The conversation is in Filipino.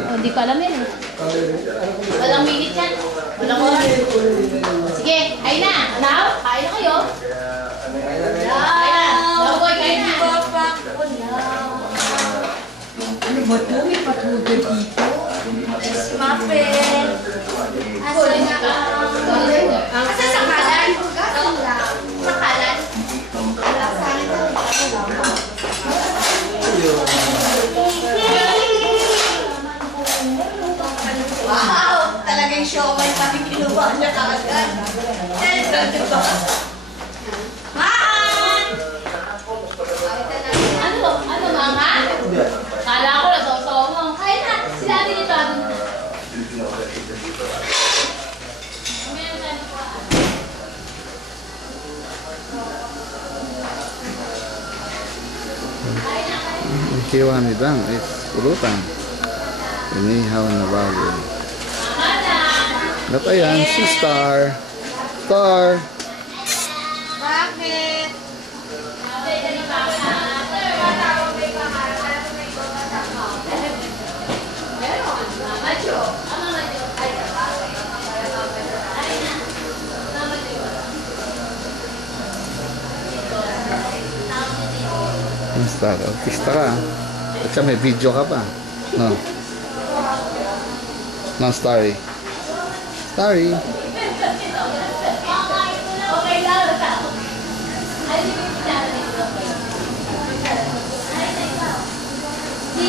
Oh, hindi ko alam yan eh. Walang minute yan. Walang oras. Sige, ayun na. Now, kain na kayo. Boy, kain na. Ano ba ito? May patuloy dito. Muffin. Asa sa kalan? Sa kalan? Wow! Talagang siomay kami kinuha niya kaagad. Diba? Maan! Ano mama? Kala ko na saw mo. Kain na. Sila din ito. Ang hiwa ni Dang is pulutan. Inihaw na bago. At ayan, si Star. Star. Bakit? Star, artista ka. At siya may video ka pa. No. No, Starry. Starry. Okay lang. Si